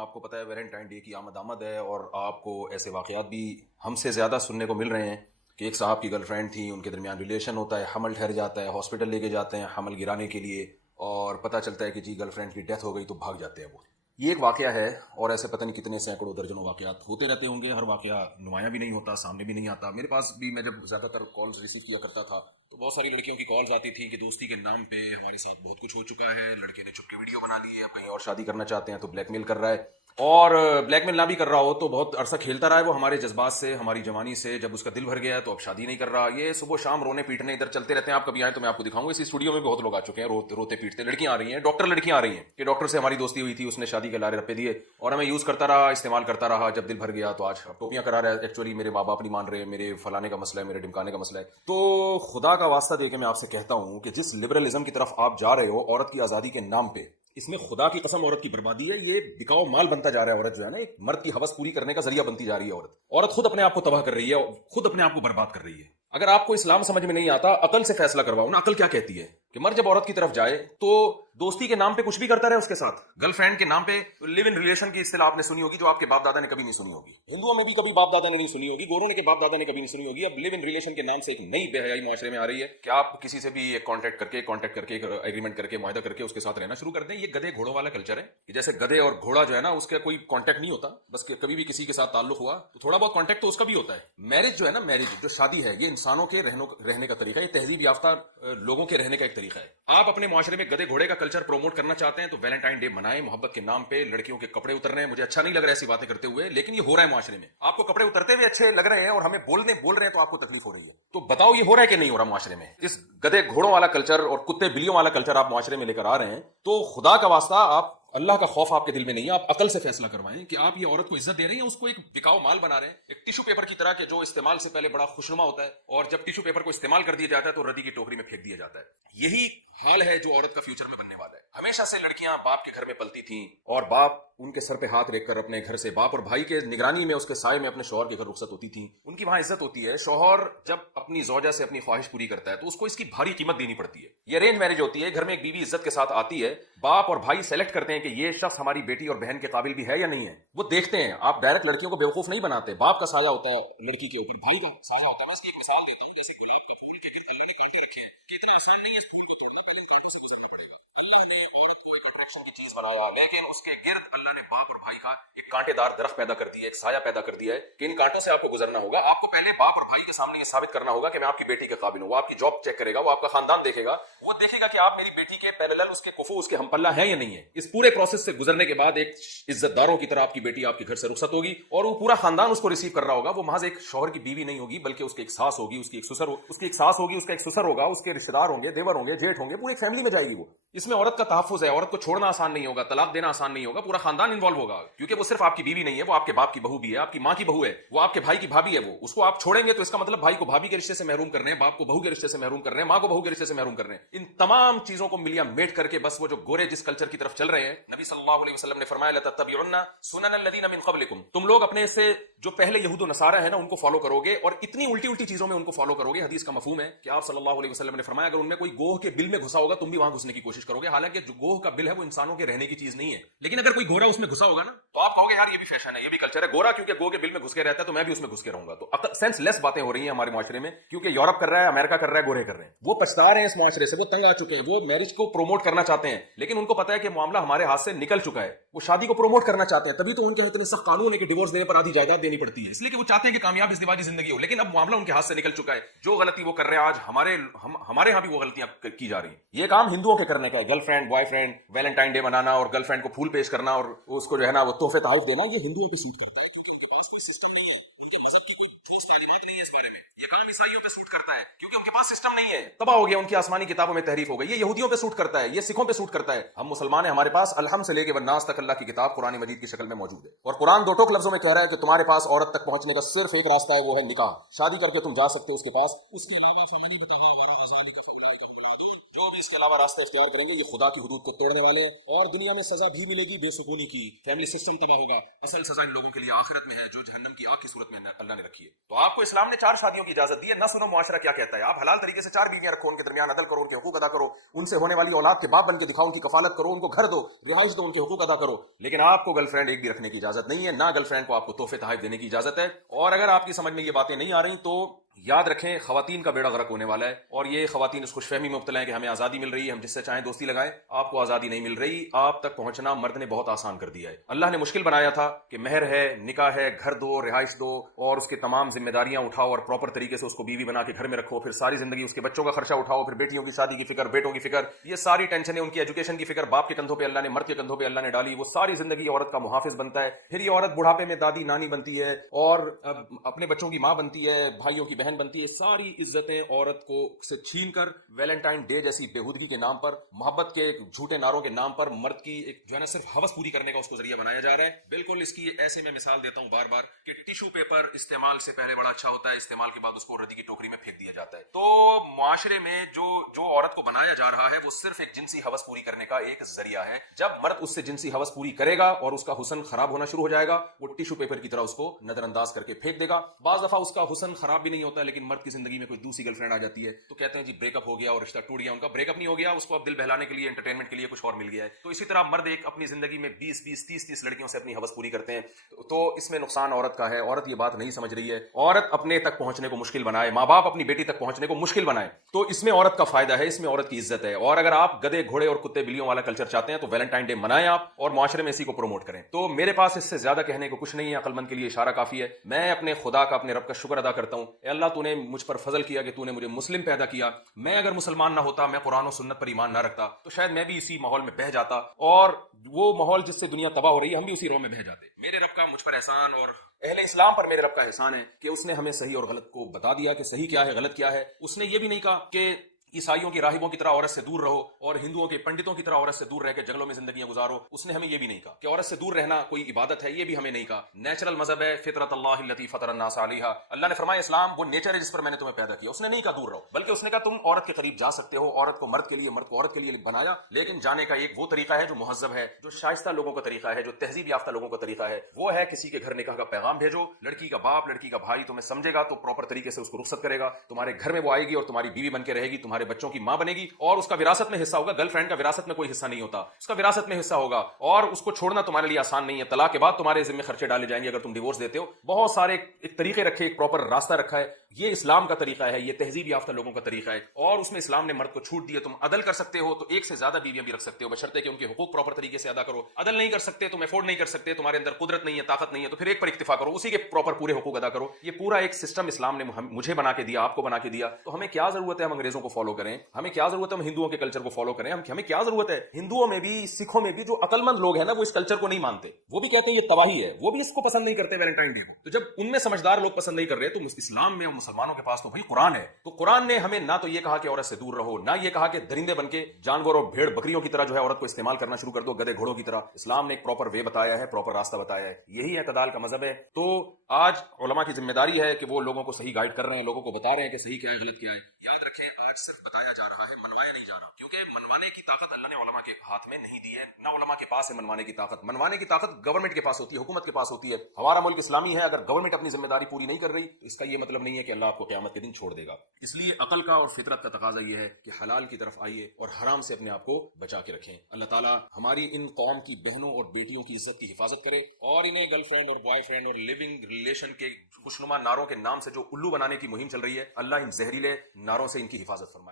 में आपको पता है वैलेंटाइन डे की आमद है और आपको ऐसे वाक़यात भी हमसे ज़्यादा सुनने को मिल रहे हैं कि एक साहब की गर्लफ्रेंड थी, उनके दरमियान रिलेशन होता है, हमल ठहर जाता है, हॉस्पिटल लेके जाते हैं हमल गिराने के लिए और पता चलता है कि जी गर्लफ्रेंड की डेथ हो गई तो भाग जाते हैं वो। ये एक वाक़या है और ऐसे पता नहीं कितने सैकड़ों दर्जनों वाक़यात होते रहते होंगे। हर वाक़या नुमायाँ भी नहीं होता, सामने भी नहीं आता। मेरे पास भी, मैं जब ज़्यादातर कॉल्स रिसीव किया करता था तो बहुत सारी लड़कियों की कॉल्स आती थी कि दोस्ती के नाम पे हमारे साथ बहुत कुछ हो चुका है, लड़के ने छुप के वीडियो बना ली है, अब कहीं और शादी करना चाहते हैं तो ब्लैकमेल कर रहा है। और ब्लैकमेल ना भी कर रहा हो तो बहुत अरसा खेलता रहा है वो हमारे जज्बात से, हमारी जवानी से। जब उसका दिल भर गया है तो अब शादी नहीं कर रहा। ये सुबह शाम रोने पीटने इधर चलते रहते हैं। आप कभी आए तो मैं आपको दिखाऊंगा। इस स्टूडियो में बहुत लोग आ चुके हैं, रोते पीटते लड़कियां आ रही हैं, डॉक्टर लड़कियां आ रही हैं कि डॉक्टर से हमारी दोस्ती हुई थी, उसने शादी के लारे रप्पे दिए और हमें यूज करता रहा, इस्तेमाल करता रहा। जब दिल भर गया तो आज टोपियां करा रहा है। एक्चुअली मेरे माँ बाप नहीं मान रहे, मेरे फलाने का मसला है, मेरे ढिमकाने का मसला है। तो खुदा का वास्ता देके मैं आपसे कहता हूं कि जिस लिबरलिज्म की तरफ आप जा रहे हो औरत की आजादी के नाम पे, इसमें खुदा की कसम औरत की बर्बादी है। ये बिकाऊ माल बनता जा रहा है। औरत जो है ना, एक मर्द की हवस पूरी करने का जरिया बनती जा रही है। औरत खुद अपने आप को तबाह कर रही है, खुद अपने आप को बर्बाद कर रही है। अगर आपको इस्लाम समझ में नहीं आता, अकल से फैसला करवाओ ना। अकल क्या कहती है कि मर्द जब औरत की तरफ जाए तो दोस्ती के नाम पे कुछ भी करता रहे उसके साथ, गर्लफ्रेंड के नाम पे। लिव इन रिलेशन की इस्तिलाह आपने सुनी होगी, जो आपके बाप दादा ने कभी नहीं सुनी होगी। हिंदुओं में भी कभी बाप दादा ने नहीं सुनी होगी, गोरों ने के बाप दादा ने कभी नहीं सुनी होगी। अब लिव इन रिलेशन के नाम से एक नई बेहयाई मुआशरे में आ रही है कि आप किसी से भी एक कांटेक्ट करके एग्रीमेंट करके मुआहदा करके उसके साथ रहना शुरू कर दें। ये गधे घोड़ों वाला कल्चर है कि जैसे गधे और घोड़ा जो है ना, उसका कोई कांटेक्ट नहीं होता। बस कभी भी किसी के साथ ताल्लुक हुआ तो थोड़ा बहुत कांटेक्ट तो उसका भी होता है। मैरिज जो है ना, मैरिज जो शादी है, ये इंसानों के रहने का तरीका है, तहजीब याफ्ता लोगों के रहने का एक तरीका है। आप अपने मुआशरे में गधे घोड़े का कल्चर प्रमोट करना चाहते हैं तो वैलेंटाइन डे मनाएं, मोहब्बत के नाम पे लड़कियों के कपड़े उतर रहे हैं। मुझे अच्छा नहीं लग रहा है ऐसी बातें करते हुए, लेकिन ये हो रहा है मुआशरे में। आपको कपड़े उतरते हुए अच्छे लग रहे हैं और हमें बोल रहे हैं तो आपको तकलीफ हो रही है। तो बताओ ये हो रहा है कि नहीं हो रहा मुआशरे में? इस गधे घोड़ों वाला कल्चर और कुत्ते बिल्लियों वाला कल्चर आप मुआशरे में लेकर आ रहे हैं। तो खुदा का वास्ता, आप अल्लाह का खौफ आपके दिल में नहीं है, आप अकल से फैसला करवाएं कि आप ये औरत को इज्जत दे रहे हैं, उसको एक बिकाऊ माल बना रहे हैं, एक टिश्यू पेपर की तरह के जो इस्तेमाल से पहले बड़ा खुशनुमा होता है और जब टिश्यू पेपर को इस्तेमाल कर दिया जाता है तो रद्दी की टोकरी में फेंक दिया जाता है। यही हाल है जो औरत का फ्यूचर में बनने वाला है। हमेशा से लड़कियां बाप के घर में पलती थीं और बाप उनके सर पे हाथ रखकर अपने घर से, बाप और भाई के निगरानी में, उसके साए में अपने शौहर के घर रुखसत होती थी। उनकी वहां इज्जत होती है। शौहर जब अपनी जौजा से अपनी ख्वाहिश पूरी करता है तो उसको इसकी भारी कीमत देनी पड़ती है। ये अरेंज मैरिज होती है, घर में एक बीवी इज्जत के साथ आती है, बाप और भाई सेलेक्ट करते हैं कि ये शख्स हमारी बेटी और बहन के काबिल भी है या नहीं है। वो देखते हैं। आप डायरेक्ट लड़कियों को बेवकूफ नहीं बनाते। बाप का साया होता है लड़की के ऊपर, भाई का साया होता है। बस एक मिसाल देता हूँ, जैसे गुलाब का फूल के गिरते हुए कांटे रखे हैं, कि इतना आसान नहीं है इस फूल को तोड़ना, पहले कांटों से गुजरना पड़ेगा। अल्लाह ने औरत को एक अट्रैक्शन की चीज बनाया, लेकिन उसके गिर्द अल्लाह ने बाप और भाई का एक कांटेदार दरख्त पैदा कर दिया, एक साया पैदा कर दिया है कि इन कांटों से आपको गुजरना होगा। आपको पहले बाप और भाई के सामने ये साबित करना होगा कि मैं आपकी बेटी के काबिल हूं। वो आपकी जॉब चेक करेगा, वो आपका खानदान देखेगा, वो देखेगा कि आप मेरी बेटी के पैरेलल, उसके कुफू, उसके हमपल्ला है या नहीं है। इस पूरे प्रोसेस से गुजरने के बाद एक इज्जतदारों की तरह आपकी बेटी आपके घर से रुखसत होगी और वो पूरा खानदान उसको रिसीव कर रहा होगा। वो महज एक शौहर की बीवी नहीं होगी, बल्कि उसकी एक सास होगी, उसकी एक सास होगी, उसका एक ससुर होगा, उसके रिश्तेदार होंगे, देवर होंगे, जेठ होंगे, पूरी एक फैमिली में जाएगी वो। इसमें औरत का तहफ्फुज है। औरत को छोड़ना आसान नहीं होगा, तलाक देना आसान नहीं होगा, पूरा खानदान इन्वॉल्व होगा, क्योंकि वो सिर्फ आपकी बीवी नहीं है, वो आपके बाप की बहू भी है, आपकी माँ की बहू है, वो आपके भाई की भाभी है। वो उसको आप छोड़ेंगे तो इसका मतलब भाई को भाभी के रिश्ते से महरूम कर रहे हैं, बाप को बहू के रिश्ते से महरूम कर रहे हैं, माँ को बहू के रिश्ते से महरूम कर रहे हैं। इन तमाम चीजों को मिलिया मेट करके बस वो जो गोरे जिस कल्चर की तरफ चल रहे हैं, नबी सल्लल्लाहु अलैहि वसल्लम ने फरमाया लतत्तबिउन्ना सुनन अल्लज़ीना मिन क़ब्लिकुम, तुम लोग अपने से जो पहले यहूद नसारा है ना, उनको फॉलो करोगे और इतनी उल्टी उल्टी चीजों में उनको फॉलो करोगे। हदीस का मफहूम है कि आप सल्लल्लाहु अलैहि वसल्लम ने फरमाया अगर उनमें कोई गोह के बिल में घुसा होगा तुम भी वहां घुसने की कोशिश करोगे। हालांकि जो गोह का बिल है वो इंसानों के रहने की चीज नहीं है, लेकिन अगर कोई गोरा उसमें घुसा होगा ना तो आप कहोगे यार ये भी फैशन है, ये भी कल्चर है, गोरा क्योंकि गोह के बिल में घुस के रहता है तो मैं भी उसमें घुस के रहूंगा। तो सेंसलेस बातें हो रही हैं हमारे मुआशरे में, क्योंकि यूरोप कर रहा है, अमेरिका कर रहा है, गोरे कर रहे हैं। वो पछता रहे हैं इस मुआशरे से, वो तंग आ चुके हैं, वो मैरिज को प्रोमोट करना चाहते हैं, लेकिन उनको पता है कि मामला हमारे हाथ से निकल चुका है। वो शादी को प्रोमोट करना चाहते हैं, तभी तो उनके इतने सख्त कानून है कि डिवोर्स देने पर आधी जायदाद देनी पड़ती है, इसलिए कि वो चाहते हैं कि कामयाब इज़्दिवाजी जिंदगी हो। लेकिन अब मामला उनके हाथ से निकल चुका है। जो गलती वो कर रहे हैं आज हमारे यहाँ भी वो गलतियां की जा रही है। ये काम हिंदुओं के करने का है, गर्लफ्रेंड बॉयफ्रेंड वैलेंटाइन डे मनाना और गर्लफ्रेंड को फूल पेश करना और उसको जो है ना वो तोहफे तहफ देना, ये हिंदुओं पे सूट करता है। सिस्टम नहीं है, तबाह हो गया, उनकी आसमानी किताबों में तहरीफ हो गई। ये यहूदियों पे सूट करता है, ये सिखों पे सूट करता है। हम मुसलमान हैं, हमारे पास अलहम से लेके वन्नास तक अल्लाह की किताब कुरान मजीद की शक्ल में मौजूद है और कुरान दो टोक लफ्जों में कह रहा है कि तुम्हारे पास औरत तक पहुंचने का सिर्फ एक रास्ता है, वो है निकाह। शादी करके तुम जा सकते हो उसके पास, उसके अलावा मादून, जो भी इसके अलावा रास्ते इख्तियार करेंगे ये खुदा की हुदूद को तोड़ने वाले हैं, और दुनिया में सजा भी मिलेगी बेसुकूनी की, फैमिली सिस्टम तबाह होगा। असल सजा इन लोगों के लिए आखिरत में है, जो जहन्नम की आग की सूरत में अल्लाह ने रखी है। तो आपको इस्लाम ने 4 शादियों की इजाजत दी है, न सुनो मुआशरा क्या कहता है। आप हलाल तरीके से 4 बीवियां रखो, उनके दरमियान अदल करो, उनके हुकूक अदा करो, उनसे होने वाली औलाद के बाप बन के दिखाओ, उनकी कफालत करो, उनको घर दो, रिहाइश दो, उनके हुकूक अदा करो। लेकिन आपको गर्लफ्रेंड एक भी रखने की इजाजत नहीं है, ना गर्लफ्रेंड को आपको तोहफे तहफ देने की इजाजत है। और अगर आपकी समझ में ये बातें नहीं आ रही तो याद रखें, खवातीन का बेड़ा गर्क होने वाला है, और ये खवातीन इस खुशफहमी में मुब्तला है कि हमें आजादी मिल रही है, हम जिससे चाहें दोस्ती लगाएं। आपको आजादी नहीं मिल रही, आप तक पहुंचना मर्द ने बहुत आसान कर दिया है। अल्लाह ने मुश्किल बनाया था कि महर है, निकाह है, घर दो, रिहाइश दो, और उसकी तमाम जिम्मेदारियां उठाओ, और प्रॉपर तरीके से उसको बीवी बना के घर में रखो, फिर सारी जिंदगी उसके बच्चों का खर्चा उठाओ, फिर बेटियों की शादी की फिक्र, बेटों की फिक्र, ये सारी टेंशनें, उनकी एजुकेशन की फिक्र बाप के कंधों पे अल्लाह ने, मर्द के कंधों पे अल्लाह ने डाली। वो सारी जिंदगी औरत का मुहाफिज बनता है, फिर ये औरत बुढ़ापे में दादी नानी बनती है, और अपने बच्चों की माँ बनती है, भाइयों की बहन बनती है। सारी इज्जतें औरत को से छीन कर वैलेंटाइन डे जैसी बेहूदगी के नाम पर, मोहब्बत के झूठे नारों के नाम पर मर्द की एक जो है ना सिर्फ हवस पूरी करने का उसको जरिया बनाया जा रहा है। बिल्कुल इसकी ऐसे मैं मिसाल देता हूं बार बार कि टिश्यू पेपर इस्तेमाल से पहले बड़ा अच्छा होता है, इस्तेमाल के बाद उसको रद्दी की टोकरी में फेंक दिया जाता है। तो मुआशरे में जो जो औरत को बनाया जा रहा है वो सिर्फ एक जिनसी हवस पूरी करने का एक जरिया है। जब मर्द उससे जिनसी हवस पूरी करेगा और उसका हुस्न खराब होना शुरू हो जाएगा, वो टिश्यू पेपर की तरह उसको नजरअंदाज करके फेंक देगा। बाज दफा उसका हुस्न खराब भी नहीं होता, लेकिन मर्द की जिंदगी में कोई दूसरी गर्लफ्रेंड आ जाती है तो कहते हैं जी ब्रेकअप हो गया और रिश्ता टूट गया। उनका ब्रेकअप नहीं हो गया, उसको अब दिल बहलाने के लिए, एंटरटेनमेंट के लिए कुछ और मिल गया है। तो इसी तरह मर्द एक अपनी जिंदगी में 20-20, 30-30 लड़कियों से अपनी हवस पूरी करते हैं। तो इसमें नुकसान औरत का है। औरत ये बात नहीं समझ रही है। औरत अपने तक पहुंचने को मुश्किल बनाए, माँ बाप अपनी बेटी तक पहुंचने को मुश्किल बनाए, तो इसमें औरत का फायदा है, इसमें औरत की इज्जत है। और अगर आप गधे घोड़े और कुत्ते बिल्लियों वाला कल्चर चाहते हैं तो वैलेंटाइन डे मनाएं आप, और मुआशरे में इसी को प्रमोट करें। तो मेरे पास इससे ज्यादा कहने को कुछ नहीं है, अक्लमंद के लिए इशारा काफी है। मैं अपने खुदा का, अपने रब का शुक्र अदा करता हूं, अल्लाह तूने मुझ पर फजल किया कि तूने मुझे मुस्लिम पैदा किया। मैं अगर मुसलमान ना होता, मैं कुरान और सुन्नत पर ईमान ना रखता, तो शायद मैं भी इसी माहौल में बह जाता, और वो माहौल जिससे दुनिया तबाह हो रही है हम भी उसी रोह में बह जाते। मेरे रब का मुझ पर एहसान, और अहले इस्लाम पर मेरे रब का एहसान है कि उसने हमें सही और गलत को बता दिया कि सही क्या है, गलत क्या है। उसने ये भी नहीं कहा कि ईसाइयों की राहिबों की तरह औरत से दूर रहो और हिंदुओं के पंडितों की तरह औरत से दूर रह के जंगलों में जिंदगियां गुजारो। उसने हमें यह भी नहीं कहा कि औरत से दूर रहना कोई इबादत है, ये भी हमें नहीं कहा। नेचुरल मजहब है, फितरत अल्लाह लती फतर अन्नास अलैहा। अल्लाह ने फरमाया इस्लाम वो नेचर है जिस पर मैंने तुम्हें पैदा किया। उसने नहीं कहा दूर रहो, बल्कि उसने कहा तुम औरत के करीब जा सकते हो। औरत को मर्द के लिए, मर्द को औरत के लिए बनाया, लेकिन जाने का एक वो तरीका है जो मुहज्जब है, जो शाइस्ता लोगों का तरीका है, जो तहजीब याफ्ता लोगों का तरीका है। वो है किसी के घर निकाह का पैगाम भेजो, लड़की का बाप, लड़की का भाई तुम्हें समझेगा तो प्रॉपर तरीके से उसको रुखसत करेगा, तुम्हारे घर में वो आएगी और तुम्हारी बीवी बन के रहेगी, तुम्हारे बच्चों की मां बनेगी, और उसका विरासत में हिस्सा होगा। गर्लफ्रेंड का विरासत में कोई हिस्सा नहीं होता, उसका विरासत में हिस्सा होगा, और उसको छोड़ना तुम्हारे लिए आसान नहीं है। तलाक के बाद तुम्हारे जिम्मे खर्चे डाले जाएंगे अगर तुम डिवोर्स देते हो। बहुत सारे एक तरीके रखे, एक प्रॉपर रास्ता रखा है। ये इस्लाम का तरीका है, ये तहजीब याफ्ता लोगों का तरीका है, और उसमें इस्लाम ने मर्द को छूट दी है। तुम अदल कर सकते हो तो एक से ज्यादा बीवियां भी रख सकते हो, बशर्ते कि उनके हुकूक प्रॉपर तरीके से अदा करो। अदल नहीं कर सकते, तुम अफोर्ड नहीं कर सकते, तुम्हारे अंदर कुदरत नहीं है, ताकत नहीं है, तो फिर एक पर इक्तिफा करो, उसी के प्रॉपर पूरे हुकूक अदा करो। ये पूरा एक सिस्टम इस्लाम ने मुझे बना के दिया, आपको बना के दिया। तो हमें क्या जरूरत है हम अंग्रेजों को फॉलो करें? हमें क्या जरूरत है हम हिंदुओं के कल्चर को फॉलो करें? हमें क्या जरूरत है? हिंदुओं में भी, सिखों में भी जो अकलमंद लोग हैं ना, वो इस कल्चर को नहीं मानते, वो भी कहते हैं ये तबाही है, वो भी इसको पसंद नहीं करते वैलेंटाइन डे को। तो जब उनमें समझदार लोग पसंद नहीं कर रहे तो इस्लाम में और मुसलमानों के पास तो भाई कुरान है। तो कुरान ने हमें ना तो ये कहा कि औरत से दूर रहो, ना ये कहा कि दरिंदे बनके जानवर और भेड़ बकरियों की तरह जो है औरत को इस्तेमाल करना शुरू कर दो, गधे घोड़ों की तरह। इस्लाम ने एक प्रॉपर वे बताया है, प्रॉपर रास्ता बताया है। यही एतदाल का मजहब है। तो आज उलमा की जिम्मेदारी है कि वो लोगों को सही गाइड कर रहे हैं, लोगों को बता रहे हैं कि सही क्या है, गलत क्या है। याद रखें, आज सिर्फ बताया जा रहा है, मनवाया नहीं जा रहा, क्योंकि मनवाने की ताकत अल्लाह ने उलमा के हाथ में नहीं दी है, ना उलमा के पास है मनवाने की ताकत। मनवाने की ताकत गवर्नमेंट के पास होती है, हुकूमत के पास होती है। हमारा मुल्क इस्लामी है, अगर गवर्नमेंट अपनी जिम्मेदारी पूरी नहीं कर रही तो इसका यह मतलब नहीं है कि अल्लाह आपको क़यामत के दिन छोड़ देगा। इसलिए अकल का और फितरत का तकाजा यह है कि हलाल की तरफ आइए और हराम से अपने आप को बचा के रखें। अल्लाह ताला हमारी इन कौम की बहनों और बेटियों की इज्जत की हिफाजत करे, और इन्हें गर्लफ्रेंड और बॉयफ्रेंड और लिविंग रिलेशन के खुशनुमा नारों के नाम से जो उल्लू बनाने की मुहिम चल रही है, अल्लाह इन जहरीले नारों से इनकी हिफाजत फरमाए।